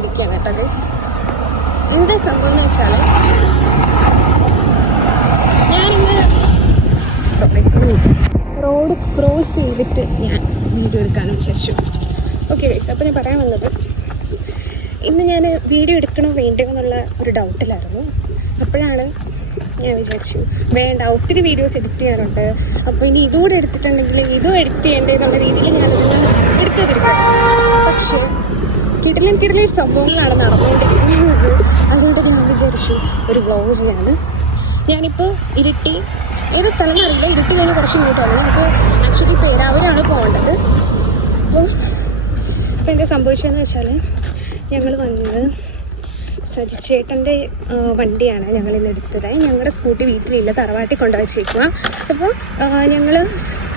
ഇരിക്കുകയാണ് കേട്ടോ ഗൈസ്. എന്താ സംഭവം എന്ന് വെച്ചാൽ ഞാനിന്ന് റോഡ് ക്രോസ് ചെയ്തിട്ട് ഞാൻ വീഡിയോ എടുക്കാമെന്ന് വിചാരിച്ചു. ഓക്കെ ഗൈസ്, അപ്പോൾ ഞാൻ പറയാൻ വന്നത്, ഇന്ന് ഞാൻ വീഡിയോ എടുക്കണോ വേണ്ടയോ എന്നുള്ള ഒരു ഡൗട്ടിലായിരുന്നു. അപ്പോഴാണ് ഞാൻ വിചാരിച്ചു വേണ്ട, ഒത്തിരി വീഡിയോസ് എഡിറ്റ് ചെയ്യാറുണ്ട്, അപ്പോൾ ഇനി ഇതുകൂടെ എടുത്തിട്ടുണ്ടെങ്കിൽ ഇതും എഡിറ്റ് ചെയ്യേണ്ടത് എന്നുള്ള രീതിയിൽ ഞാനിതൊന്ന് എടുക്കാതിരിക്കാം. പക്ഷേ കിടലൻ സംഭവങ്ങളാണ് നടന്നുകൊണ്ടിരിക്കുന്നത്. അതുകൊണ്ട് ഞാൻ വിചാരിച്ചു ഒരു വ്ളോഗ് ചെയ്യാണ്. ഞാനിപ്പോൾ ഇരിട്ടി, ഏത് സ്ഥലം അറിയില്ല, ഇരിട്ടി കഴിഞ്ഞ് കുറച്ച് ഇങ്ങോട്ടാണ്. നമുക്ക് ആക്ച്വലി പേരാവൂരാണ് പോകേണ്ടത്. അപ്പോൾ എന്താ സംഭവിച്ചതെന്ന് വെച്ചാൽ, ഞങ്ങൾ വന്നത് സജിച്ചേട്ടൻ്റെ വണ്ടിയാണ് ഞങ്ങളിന്ന് എടുത്തത്. ഞങ്ങളുടെ സ്കൂട്ടി വീട്ടിലില്ല, തറവാട്ടിൽ കൊണ്ടുവച്ചേക്കുക. അപ്പോൾ ഞങ്ങൾ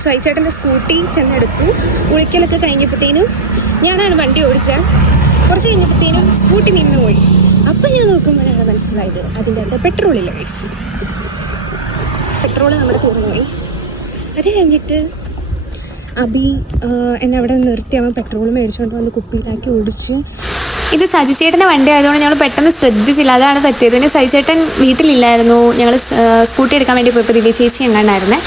സജിച്ചേട്ടൻ്റെ സ്കൂട്ടി ചെന്നെടുത്തു. ഉളിക്കലൊക്കെ കഴിഞ്ഞപ്പോഴത്തേനും ഞാനാണ് വണ്ടി ഓടിച്ചത്. കുറച്ച് കഴിഞ്ഞപ്പോഴത്തേനും സ്കൂട്ടി നിന്ന് പോയി. അപ്പം ഞാൻ നോക്കുമ്പോഴാണ് മനസ്സിലായത് അതിൻ്റെ അകത്ത് പെട്രോളില്ല. പെട്രോള് നമ്മൾ തീർന്നുപോയി. അത് കഴിഞ്ഞിട്ട് അബി എന്നെ അവിടെ നിർത്തി അവൻ പെട്രോൾ മേടിച്ചുകൊണ്ട് വന്ന് കുപ്പിയിലാക്കി ഓടിച്ചു. ഇത് സജിച്ചേട്ടൻ്റെ വണ്ടി ആയതുകൊണ്ട് ഞങ്ങൾ പെട്ടെന്ന് ശ്രദ്ധിച്ചില്ല, അതാണ് പറ്റിയത്. പിന്നെ സജിച്ചേട്ടൻ വീട്ടിലില്ലായിരുന്നു, ഞങ്ങൾ സ്കൂട്ടി എടുക്കാൻ വേണ്ടി പോയപ്പോൾ ദിവ്യ ചേച്ചി എങ്ങാണ്ടായിരുന്നേ,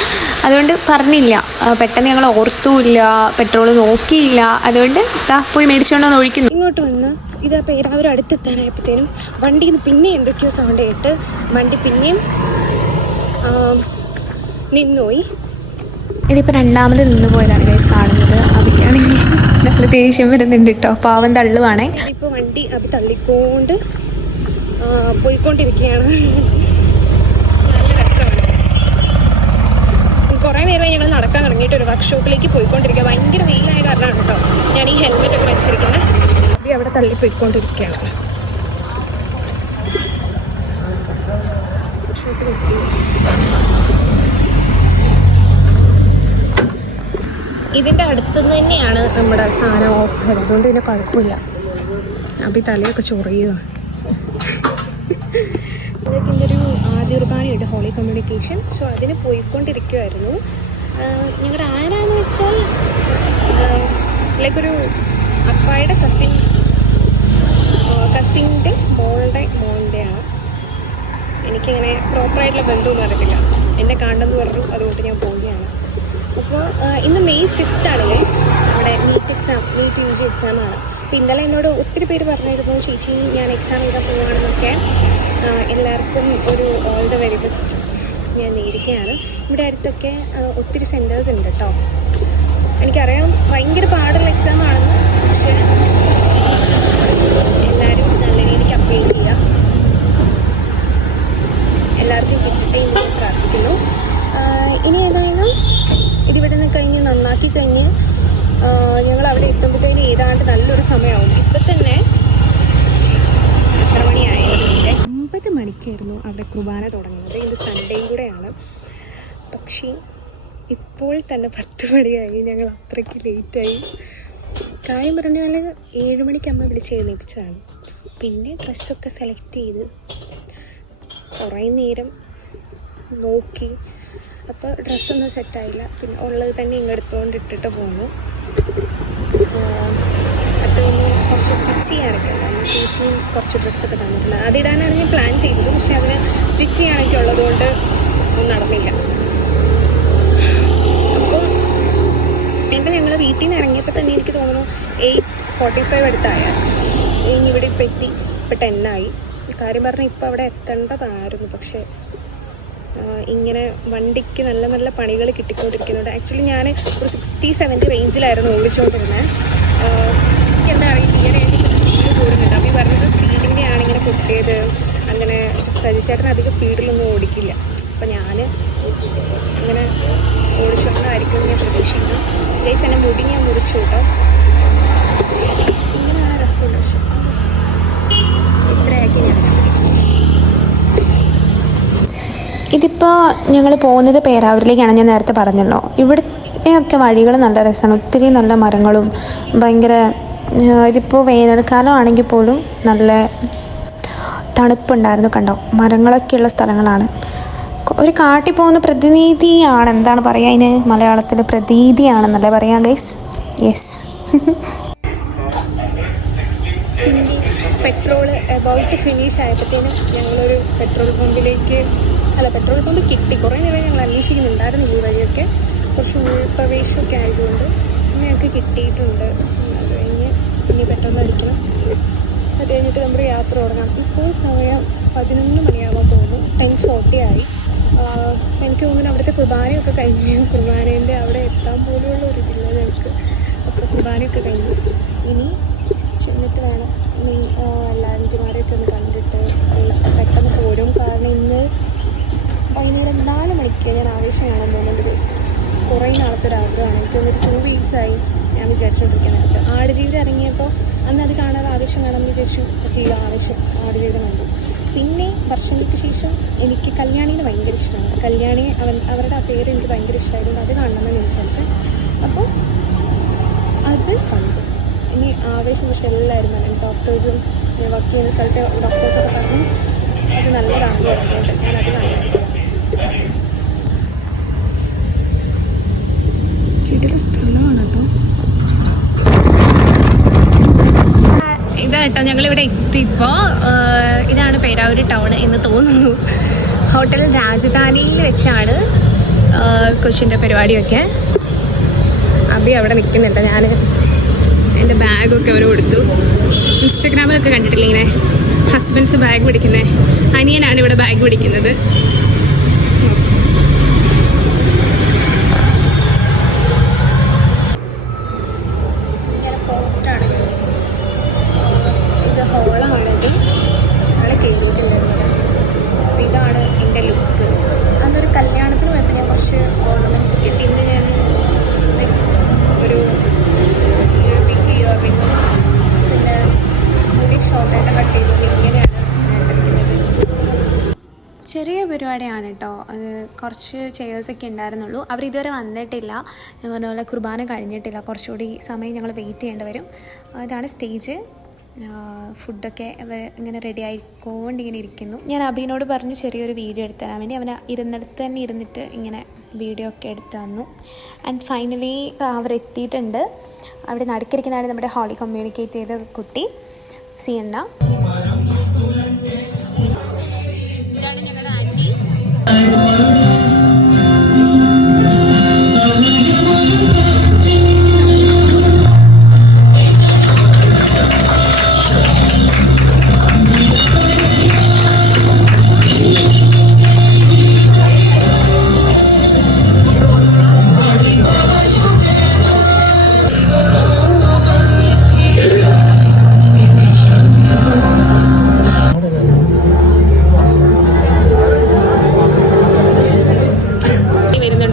അതുകൊണ്ട് പറഞ്ഞില്ല. പെട്ടെന്ന് ഞങ്ങൾ ഓർത്തുമില്ല, പെട്രോൾ നോക്കിയില്ല, അതുകൊണ്ട് പോയി മേടിച്ചുകൊണ്ടൊന്ന് ഒഴിക്കുന്നു. ഇങ്ങോട്ട് വന്ന് ഇത് പേരാവൂർ അടുത്തെത്താനായപ്പോഴത്തേനും വണ്ടിയിൽ നിന്ന് പിന്നെ എന്തൊക്കെയോ സൗണ്ട് കേട്ട് വണ്ടി പിന്നെയും നിന്നുപോയി. ഇതിപ്പോൾ രണ്ടാമത് നിന്ന് പോയതാണ് ഗൈസ് കാണുന്നത്. അബിക്കാണെങ്കിൽ നല്ല ദേഷ്യം വരുന്നുണ്ട് കേട്ടോ, പാവം തള്ളുവാണേ. ഇപ്പോൾ വണ്ടി അബി തള്ളിക്കൊണ്ട് പോയിക്കൊണ്ടിരിക്കുകയാണ്. നല്ല രസമാണ്. കുറേ നേരമായി ഞങ്ങൾ നടക്കാൻ തുടങ്ങിയിട്ട് ഒരു വർക്ക്ഷോപ്പിലേക്ക് പോയിക്കൊണ്ടിരിക്കുക. ഭയങ്കര വെയിലായ കാരണമാണ് കേട്ടോ ഞാൻ ഈ ഹെൽമെറ്റ് ഒക്കെ വെച്ചിരിക്കുന്നത്. അബി അവിടെ തള്ളിപ്പോയിക്കൊണ്ടിരിക്കുകയാണ്. ഇതിൻ്റെ അടുത്തുനിന്ന് തന്നെയാണ് നമ്മുടെ സാധനം ഓഫ് ആയത്, അതുകൊണ്ട് പിന്നെ കുഴപ്പമില്ല. അപ്പം ഈ തലയൊക്കെ ചൊറിയുക. ഇതൊക്കെ ഇന്നൊരു ആദ്യ കുർബാനയുണ്ട്, ഹോളി കമ്മ്യൂണിക്കേഷൻ. സോ അതിന് പോയിക്കൊണ്ടിരിക്കുമായിരുന്നു. ഞങ്ങളുടെ ആരാന്ന് വെച്ചാൽ ലൈക്ക് ഒരു അപ്പായുടെ കസിൻ്റെ മോളുടെയാണ്. എനിക്കിങ്ങനെ പ്രോപ്പറായിട്ടുള്ള ബന്ധമൊന്നും അറിയില്ല. എന്നെ കാണണമെന്ന് പറഞ്ഞു, അതുകൊണ്ട് ഞാൻ പോവുകയാണ്. അപ്പോൾ ഇന്ന് May 5th ആണ് ഗൈസ്, നമ്മുടെ നീറ്റ് യു ജി എക്സാമാണ്. അപ്പോൾ ഇന്നലെ എന്നോട് ഒത്തിരി പേര് പറഞ്ഞിരുന്നു, ചേച്ചി ഞാൻ എക്സാം എഴുതാൻ പോവുകയാണെന്നൊക്കെ. എല്ലാവർക്കും ഒരു ഓൾ ദ വെരി ബെസ്റ്റ് ഞാൻ നേരിടുകയാണ്. ഇവിടെ അടുത്തൊക്കെ ഒത്തിരി സെൻറ്റേഴ്സ് ഉണ്ട് കേട്ടോ. എനിക്കറിയാം ഭയങ്കര പാടുള്ള എക്സാം ആണെന്ന്, പക്ഷേ എല്ലാവരും നല്ല രീതിക്ക് അപ്ലൈ ചെയ്യുക. എല്ലാവർക്കും കിട്ടട്ടെ എന്ന് പ്രാർത്ഥിക്കുന്നു. ഇനി ഏതായാലും ഇതിവിടെ നിന്ന് കഴിഞ്ഞ് നന്നാക്കി കഴിഞ്ഞ് ഞങ്ങൾ അവിടെ എത്തുമ്പോഴത്തേന് ഏതാണ്ട് നല്ലൊരു സമയമാവും. ഇപ്പം തന്നെ എത്ര മണിയായിരുന്നു? 9 മണിക്കായിരുന്നു അവിടെ കുർബാന തുടങ്ങുന്നത്. ഇത് സൺഡേയും കൂടെയാണ്. പക്ഷേ ഇപ്പോൾ തന്നെ 10 മണിയായി. ഞങ്ങൾ അത്രയ്ക്ക് ലേറ്റായി. കാര്യം പറഞ്ഞാൽ 7 മണിക്ക് അമ്മ വിളിച്ച് എഴുന്നേൽപ്പിച്ചതാണ്. പിന്നെ ഡ്രസ്സൊക്കെ സെലക്ട് ചെയ്ത് കുറേ നേരം നോക്കി. അപ്പോൾ ഡ്രസ്സൊന്നും സെറ്റായില്ല. പിന്നെ ഉള്ളത് തന്നെ ഇങ്ങെടുത്തുകൊണ്ട് ഇട്ടിട്ട് പോന്നു. അതൊന്ന് കുറച്ച് സ്റ്റിച്ച് ചെയ്യാനൊക്കെ ഉണ്ടായിരുന്നു. ചേച്ചിയും കുറച്ച് ഡ്രസ്സൊക്കെ തന്നിട്ടുണ്ട്. അതിടാനാണ് ഞാൻ പ്ലാൻ ചെയ്തത്, പക്ഷെ അതിന് സ്റ്റിച്ച് ചെയ്യാനൊക്കെ ഉള്ളതുകൊണ്ട് ഒന്നും നടന്നില്ല. അപ്പോൾ എൻ്റെ ഞങ്ങൾ വീട്ടിൽ നിന്ന് ഇറങ്ങിയപ്പോൾ തന്നെ എനിക്ക് തോന്നുന്നു 8:45 അടുത്തായാൽ. ഇനി ഇവിടെ ഇപ്പോൾ എത്തി, ഇപ്പോൾ 10 ആയി. കാര്യം പറഞ്ഞാൽ ഇപ്പോൾ അവിടെ എത്തേണ്ടതായിരുന്നു, പക്ഷേ ഇങ്ങനെ വണ്ടിക്ക് നല്ല നല്ല പണികൾ കിട്ടിക്കൊണ്ടിരിക്കുന്നുണ്ട്. ആക്ച്വലി ഞാൻ ഒരു 60-70 റേഞ്ചിലായിരുന്നു ഓടിച്ചുകൊണ്ടിരുന്നത്. എനിക്ക് എന്താ അറിയില്ല, ഇങ്ങനെ എനിക്ക് സ്പീഡ് കൂടുന്നുണ്ട്. അപ്പോൾ ഈ പറഞ്ഞത് സ്പീഡിൻ്റെയാണ് ഇങ്ങനെ പൊട്ടിയത്. അങ്ങനെ സജിച്ചേട്ടൻ അധികം സ്പീഡിലൊന്നും ഓടിക്കില്ല. അപ്പം ഞാൻ അങ്ങനെ ഓടിച്ചുകൊണ്ടായിരിക്കും ഞാൻ പ്രതീക്ഷിക്കുന്നു. ഗൈസ്, എന്നെ മുടി ഞാൻ മുറിച്ചു കേട്ടോ. ഇങ്ങനെയാണ് രസമുള്ള പക്ഷേ ഇത്രയാക്കി ഞാൻ. ഇതിപ്പോൾ ഞങ്ങൾ പോകുന്നത് പേരാവൂരിലേക്കാണ്, ഞാൻ നേരത്തെ പറഞ്ഞല്ലോ. ഇവിടുത്തെയൊക്കെ വഴികൾ നല്ല രസമാണ്, ഒത്തിരി നല്ല മരങ്ങളും ഭയങ്കര. ഇതിപ്പോൾ വേനൽക്കാലം ആണെങ്കിൽ പോലും നല്ല തണുപ്പുണ്ടായിരുന്നു. കണ്ടോ, മരങ്ങളൊക്കെയുള്ള സ്ഥലങ്ങളാണ്. ഒരു കാട്ടിൽ പോകുന്ന പ്രതിനിധിയാണ്, എന്താണ് പറയുക അതിന് മലയാളത്തിൽ, പ്രതീതിയാണെന്നല്ലേ പറയാം guys. Yes. Petrol about finish ആയപ്പോഴത്തേനും ഞങ്ങളൊരു പെട്രോൾ പമ്പ് കിട്ടി. കുറേ നേരം ഞങ്ങൾ അന്വേഷിക്കുന്നുണ്ടായിരുന്നു ഈ വഴിയൊക്കെ. കുറച്ച് ഉൾപ്രവേശമൊക്കെ ആയതുകൊണ്ട് ഞങ്ങൾക്ക് കിട്ടിയിട്ടുണ്ട്. അത് കഴിഞ്ഞ് ഇനി പെട്രോൾ അടിക്കണം. അത് കഴിഞ്ഞിട്ട് നമ്മുടെ യാത്ര തുടങ്ങാം. ഇപ്പോൾ സമയം 11 മണിയാവാൻ പോകുന്നു. 10:40 ആയി. എനിക്ക് തോന്നുന്നു അവിടുത്തെ കുർബാനയൊക്കെ കഴിഞ്ഞു. കുർബാനേൻ്റെ അവിടെ എത്താൻ പോലുള്ള ഒരു ഇതില്ല ഞങ്ങൾക്ക്. അപ്പോൾ കുർബാനയൊക്കെ കഴിഞ്ഞു. ഇനി ചെന്നിട്ട് വേണം എല്ലാവരുമാരെയൊക്കെ ഒന്ന് കണ്ടിട്ട് പെട്ടെന്ന് പോരും. കാരണം ഇന്ന് വൈകുന്നേരം 4 മണിക്ക് ഞാൻ ആവേശം കാണാൻ പോകുന്നുണ്ട്. ദിവസം കുറേ നാളത്തെ ഒരു ആഗ്രഹമാണ്. എനിക്കൊന്നൊരു 2 വീക്സായി ഞാൻ വിചാരിച്ചുകൊണ്ടിരിക്കാനായിട്ട്. ആടുജീവിതം ഇറങ്ങിയപ്പോൾ അന്ന് അത് കാണാതെ ആവേശം കാണാമെന്ന് വിചാരിച്ചു. പറ്റിയില്ല. ആടുജീവിതം കണ്ടു. പിന്നെ വർഷങ്ങൾക്ക് ശേഷം എനിക്ക് കല്യാണിനെ ഭയങ്കര ഇഷ്ടമാണ്. കല്യാണി അവരുടെ ആ പേര് എനിക്ക് ഭയങ്കര ഇഷ്ടമായതുകൊണ്ട് അത് കാണണമെന്ന് വിചാരിച്ചത്. അപ്പോൾ അത് കണ്ടു. ഇനി ആവേശം പക്ഷെ എല്ലാവരും ഡോക്ടേഴ്സും വർക്ക് ചെയ്യുന്ന സ്ഥലത്തെ ഡോക്ടേഴ്സൊക്കെ പറഞ്ഞു അത് നല്ലതാണ് പറഞ്ഞുകൊണ്ട് ഞാനത് കാണാൻ സ്ഥലമാണ് കേട്ടോ. ഇതാട്ടോ ഞങ്ങളിവിടെ എത്തിയപ്പോൾ ഇതാണ് പേരാവൂർ ടൗൺ എന്ന് തോന്നുന്നു. ഹോട്ടൽ രാജധാനിയിൽ വെച്ചാണ് കൊച്ചിൻ്റെ പരിപാടിയൊക്കെ. അബി അവിടെ നിൽക്കുന്നുണ്ട്. ഞാൻ എൻ്റെ ബാഗൊക്കെ അവർ കൊടുത്തു. ഇൻസ്റ്റഗ്രാമിലൊക്കെ കണ്ടിട്ടില്ല ഇങ്ങനെ ഹസ്ബൻഡ്സ് ബാഗ് പിടിക്കുന്നത്. അനിയനാണ് ഇവിടെ ബാഗ് പിടിക്കുന്നത്. ഇത് ഹോളാണിത്. അവിടെ കയറിയിട്ടുണ്ടായിരുന്നത്. അപ്പോൾ ഇതാണ് എൻ്റെ ലുക്ക്. അന്നൊരു കല്യാണത്തിന് പോയപ്പോൾ ഞാൻ കുറച്ച് ഓർണമെൻറ്റ്സ് ഒക്കെ ഇട്ട് ഇന്ന് ഞാൻ ഒരു ബിഗ് ഇയറിംഗ് പിന്നെ മുടി ഷോർട്ടായിട്ട് കട്ട് ചെയ്തത് ഇങ്ങനെയാണ് ഞാൻ എടുക്കുന്നത്. ചെറിയ പരിപാടിയാണ് കേട്ടോ. അത് കുറച്ച് ചെയേഴ്സൊക്കെ ഉണ്ടായിരുന്നുള്ളൂ. അവർ ഇതുവരെ വന്നിട്ടില്ല. ഞാൻ പറഞ്ഞ പോലെ കുർബാന കഴിഞ്ഞിട്ടില്ല. കുറച്ചുകൂടി സമയം ഞങ്ങൾ വെയിറ്റ് ചെയ്യേണ്ടി വരും. ഇതാണ് സ്റ്റേജ്. ഫുഡൊക്കെ ഇങ്ങനെ റെഡി ആയിക്കൊണ്ടിങ്ങനെ ഇരിക്കുന്നു. ഞാൻ അബീനോട് പറഞ്ഞ് ചെറിയൊരു വീഡിയോ എടുത്തു തരാൻ വേണ്ടി. അവൻ ഇരുന്നിടത്ത് തന്നെ ഇരുന്നിട്ട് ഇങ്ങനെ വീഡിയോ ഒക്കെ എടുത്തു തന്നു. ആൻഡ് ഫൈനലി അവരെത്തിയിട്ടുണ്ട്. അവിടെ നടുക്കിരിക്കുന്നതാണ് നമ്മുടെ ഹോളി കമ്മ്യൂണിക്കേറ്റ് ചെയ്ത കുട്ടി സിയണ്ണ. ഇതാണ് ഞങ്ങളുടെ ആൻറ്റി.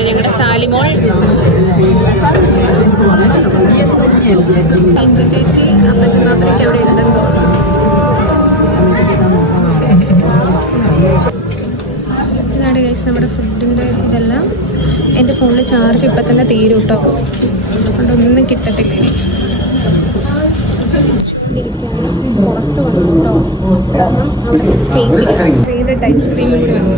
ഞങ്ങളുടെ സാലിമോൾ, ഇഞ്ചു ചേച്ചി, അപ്പച്ചമാപ്പനൊക്കെ അവിടെ ഉണ്ടെന്ന് തോന്നുന്നു. ഇതാണ് ഗൈസ് നമ്മുടെ ഫുഡിൻ്റെ ഇതെല്ലാം. എൻ്റെ ഫോണിൽ ചാർജ് ഇപ്പം തന്നെ തീരും കേട്ടോ. അതുകൊണ്ടൊന്നും കിട്ടത്തില്ല. പുറത്ത് വന്നു കേട്ടോ. കാരണം അവിടെ സ്പേസിൽ ഫേവറേറ്റ് ഐസ്ക്രീം കൂടി വന്നു.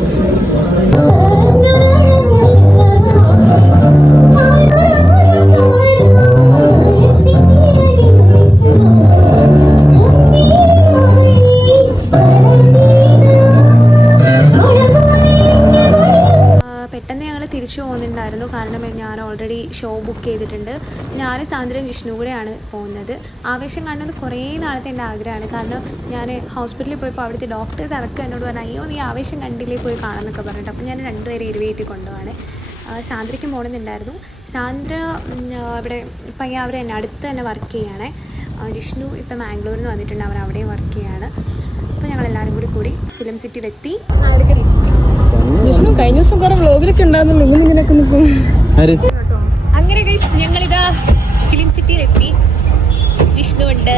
പെട്ടെന്ന് ഞങ്ങൾ തിരിച്ചു പോകുന്നുണ്ടായിരുന്നു. കാരണം ഞാൻ ഓൾറെഡി ഷോ ബുക്ക് ചെയ്തിട്ടുണ്ട്. ഞാൻ സാന്ദ്രയും ജിഷ്ണു കൂടെയാണ് പോകുന്നത്. ആവേശം കാണുന്നത് കുറേ നാളത്തെ എൻ്റെ ആഗ്രഹമാണ്. കാരണം ഞാൻ ഹോസ്പിറ്റലിൽ പോയപ്പോൾ അവിടുത്തെ ഡോക്ടേഴ്സ് അടക്കം എന്നോട് പറഞ്ഞു, അയ്യോ നീ ആവേശം കണ്ടില്ലേ, പോയി കാണാമെന്നൊക്കെ പറഞ്ഞിട്ട്. അപ്പോൾ ഞാൻ 2 പേരെ ഇരുവേറ്റി കൊണ്ടുപോവാണ്. സാന്ദ്രയ്ക്ക് പോകണമെന്നുണ്ടായിരുന്നു. സാന്ദ്ര ഇവിടെ പയ്യാവൂർ തന്നെ അടുത്ത് തന്നെ വർക്ക് ചെയ്യുകയാണ്. ജിഷ്ണു ഇപ്പം മാംഗ്ലൂരിൽ നിന്ന് വന്നിട്ടുണ്ട്. അവർ അവിടെയും വർക്ക് ചെയ്യുകയാണ്. അപ്പോൾ ഞങ്ങളെല്ലാവരും കൂടി ഫിലിം സിറ്റിയിലെത്തി. ജിഷ്ണു കഴിഞ്ഞ ദിവസം കുറെ വ്ളോഗിലൊക്കെ ഉണ്ടാകുന്നുള്ളൂ. ഇങ്ങനെയൊക്കെ നിൽക്കും. അങ്ങനെ ഗൈസ് ഞങ്ങളിതാ ഫിലിം സിറ്റിയിലെത്തി. വിഷ്ണു ഉണ്ട്,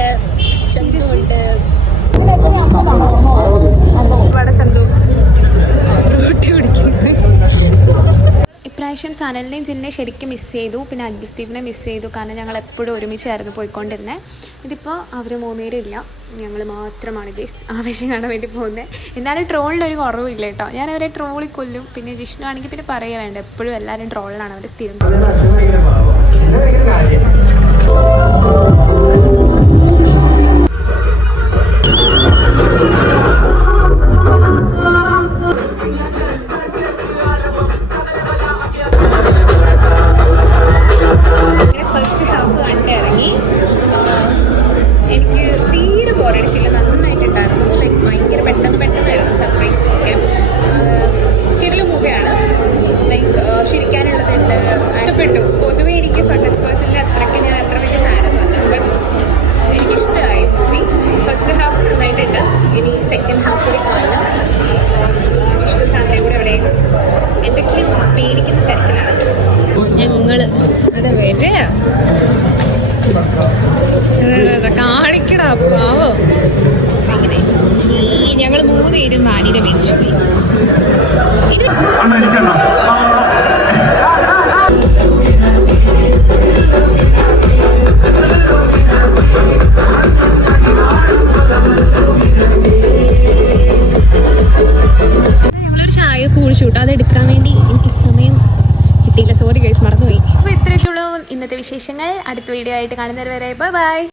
ചന്തു ഉണ്ട്, സന്തു റോട്ടി കുടിക്കുന്നത്. ഇപ്രാവശ്യം സനലിനെയും ജിലിനെയും ശരിക്കും മിസ് ചെയ്തു. പിന്നെ അഖിൽ സ്റ്റീവിനെ മിസ് ചെയ്തു. കാരണം ഞങ്ങൾ എപ്പോഴും ഒരുമിച്ചായിരുന്നു പോയിക്കൊണ്ടിരുന്നത്. ഇതിപ്പോൾ അവർ 3 പേരില്ല, ഞങ്ങൾ മാത്രമാണ് ഗൈസ് ആവേശം കാണാൻ വേണ്ടി പോകുന്നത്. എന്നാലും ട്രോളിലൊരു കുറവില്ല കേട്ടോ. ഞാൻ അവരെ ട്രോളിൽ കൊല്ലും. പിന്നെ ജിഷ്ണു ആണെങ്കിൽ പിന്നെ പറയുക വേണ്ട, എപ്പോഴും എല്ലാവരും ട്രോളിലാണ് അവർ സ്ഥിരം. ഇഷ്ടപ്പെട്ടു. പൊതുവെ എനിക്ക് ഫഹദ് ഫാസിലിൻ്റെ അത്രയ്ക്ക് ഞാൻ അത്ര വലിയ ഫാനൊന്നും അല്ല, ബട്ട് എനിക്കിഷ്ടമായി മൂവി. ഫസ്റ്റ് ഹാഫ് നന്നായിട്ടുണ്ട്, ഇനി സെക്കൻഡ് ഹാഫ് കൂടി കാണണം. വിഷ്ണു സാന്ദ്രയും കൂടെ അവിടെ എന്തൊക്കെയോ പേടിക്കുന്ന തിരക്കിലാണ്. ഞങ്ങൾ ഇവിടെ വരെയാ കാണിക്കടാ പാവോ. ഇങ്ങനെ ഞങ്ങൾ 3 പേരും വാനിയുടെ മേടിച്ചു. ഞങ്ങളൊരു ചായ കുടിച്ചു കേട്ടോ, അത് എടുക്കാൻ വേണ്ടി എനിക്ക് സമയം കിട്ടിയില്ല. സോറി ഗൈസ്, മറന്നുപോയി. അപ്പോൾ ഇത്രയൊക്കെയുള്ളൂ ഇന്നത്തെ വിശേഷങ്ങൾ. അടുത്ത വീഡിയോ ആയിട്ട് കാണുന്നവരെ ബൈ ബൈ.